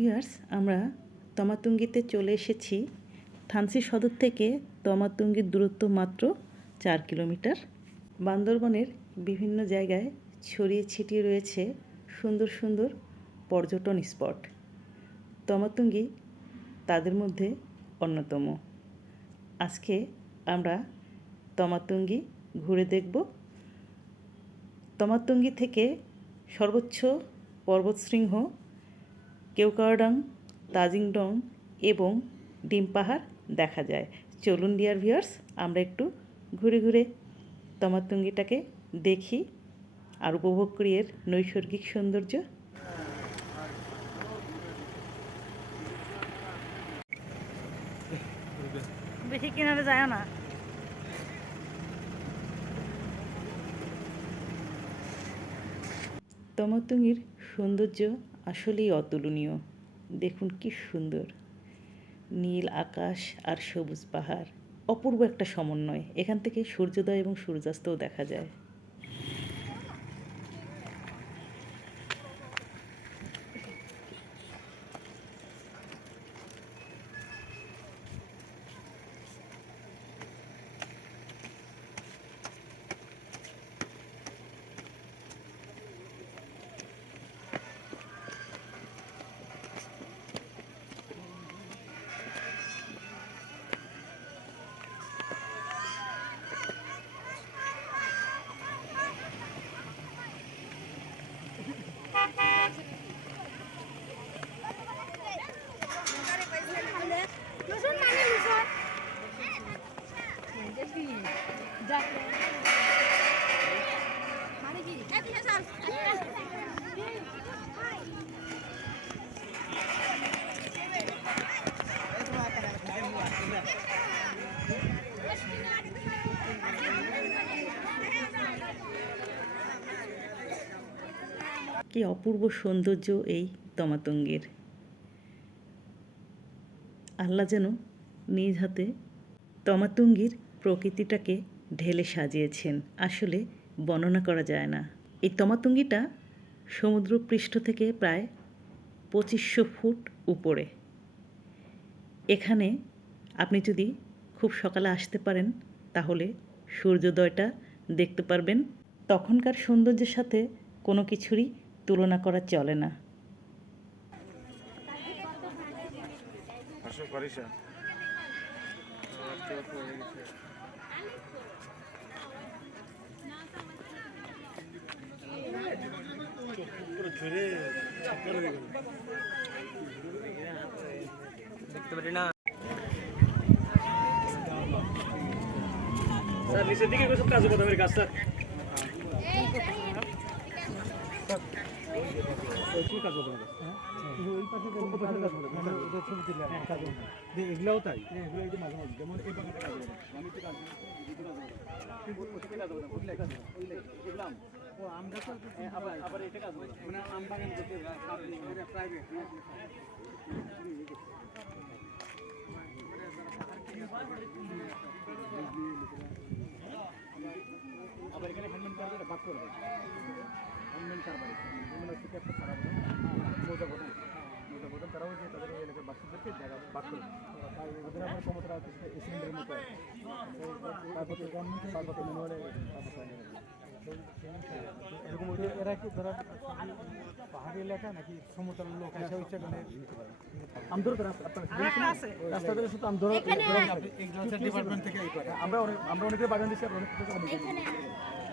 Viewers, আমরা তমাতুঙ্গিতে চলে এসেছি। থানসি সদর থেকে তমাতুঙ্গির দূরত্ব মাত্র চার কিলোমিটার। বান্দরবনের বিভিন্ন জায়গায় ছড়িয়ে ছিটিয়ে রয়েছে সুন্দর সুন্দর পর্যটন স্পট। তমাতুঙ্গি তাদের মধ্যে অন্যতম। আজকে আমরা তমাতুঙ্গি ঘুরে দেখব। তমাতুঙ্গি থেকে সর্বোচ্চ পর্বতশৃঙ্গ কেওকারডাং তাজিংডং এবং ডিম পাহাড় দেখা যায়। চলুন ডিয়ার ভিউয়ার্স আমরা একটু ঘুরে ঘুরে তমাতুঙ্গিটাকে দেখি আর উপভোগ করি এর নৈসর্গিক সৌন্দর্য। বেশি কিনারে যায় না। তমাতুঙ্গির সৌন্দর্য আসলেই অতুলনীয়। দেখুন কি সুন্দর। নীল আকাশ আর সবুজ পাহাড়। অপূর্ব একটা সমন্বয়। এখান থেকে সূর্যোদয় এবং সূর্যাস্তও দেখা যায়। কি অপূর্ব সৌন্দর্য এই তমাতঙ্গের। আল্লাহ যেন নিজ হাতে তমাতুঙ্গির প্রকৃতিটাকে ঢেলে সাজিয়েছেন। আসলে বর্ণনা করা যায় না। এই তমাতুঙ্গিটা সমুদ্রপৃষ্ঠ থেকে প্রায় পঁচিশশো ফুট উপরে। এখানে আপনি যদি খুব সকালে আসতে পারেন, তাহলে সূর্যোদয়টা দেখতে পারবেন। তখনকার সৌন্দর্যের সাথে কোনো কিছুরই তুলনা করা চলে না। দেখতে পারি না স্যার নিচের দিকে কিছু কাজু বাদামের গাছ স্যার। এগুলাও তাই যেমন এই বাগানটা কাজু বাদাম আমি একটু কাজু আবার আবার এটা কাজু মানে কারবার করবে হ্যান্ডমেন কারবার একটা খারাপ মৌজা মৌজা যে তাদের ওই এলাকার বাসিন্দাদেরকে জায়গা বাদ করে তাদের আবার ক্ষমতা মতো। এরকম এরা কি ধরা পাহাড়ি এলাকা নাকি সমতল লোক এসে হচ্ছে মানে আমদর রাস্তা। ধরে শুধু আমদর ডিপার্টমেন্ট থেকে আমরা অনেক আমরা অনেকে বাগান দিচ্ছি আমরা অনেক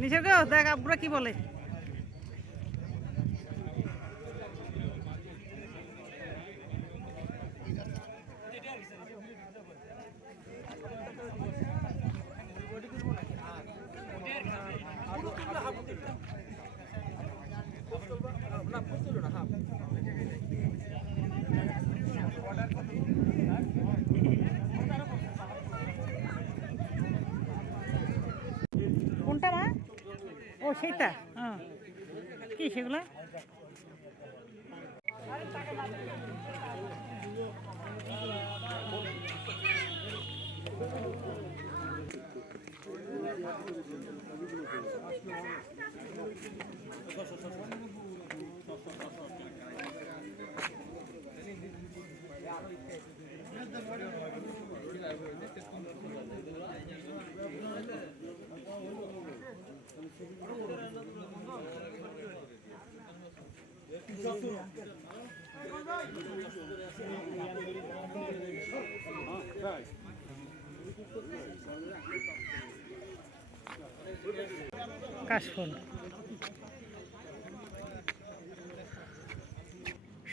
নিসর্গ দেখ আপুরা কি বলে? সেটা হ্যাঁ। কি সেগুলো?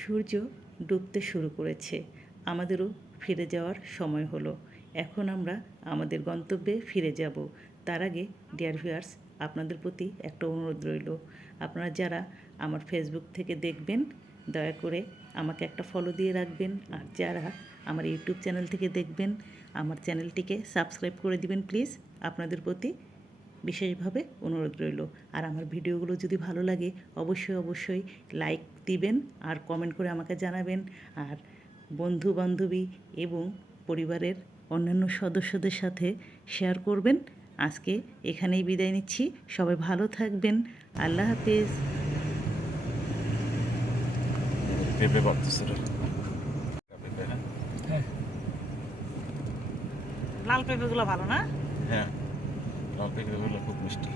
সূর্য ডুবতে শুরু করেছে। আমাদেরও ফিরে যাওয়ার সময় হলো। এখন আমরা আমাদের গন্তব্যে ফিরে যাব। তার আগে ডিয়ার ভিউয়ার্স আপনাদের প্রতি একটা অনুরোধ রইল। আপনারা যারা আমার ফেসবুক থেকে দেখবেন। দয়া করে আমাকে একটা ফলো দিয়ে রাখবেন। আর যারা আমার ইউটিউব চ্যানেল থেকে দেখবেন, আমার চ্যানেলটিকে সাবস্ক্রাইব করে দিবেন প্লিজ আপনাদের প্রতি বিশেষভাবে অনুরোধ রইল। আর আমার ভিডিওগুলো যদি ভালো লাগে, অবশ্যই অবশ্যই লাইক দিবেন আর কমেন্ট করে আমাকে জানাবেন। আর বন্ধু বান্ধবী এবং পরিবারের অন্যান্য সদস্যদের সাথে শেয়ার করবেন। আজকে এখানেই বিদায় নিচ্ছি। সবাই ভালো থাকবেন। আল্লাহ হাফিজ। পেঁপে রে। পেঁপে হ্যাঁ। লাল পেঁপেগুলো ভালো না? হ্যাঁ লাল পেঁপেগুলো খুব মিষ্টি।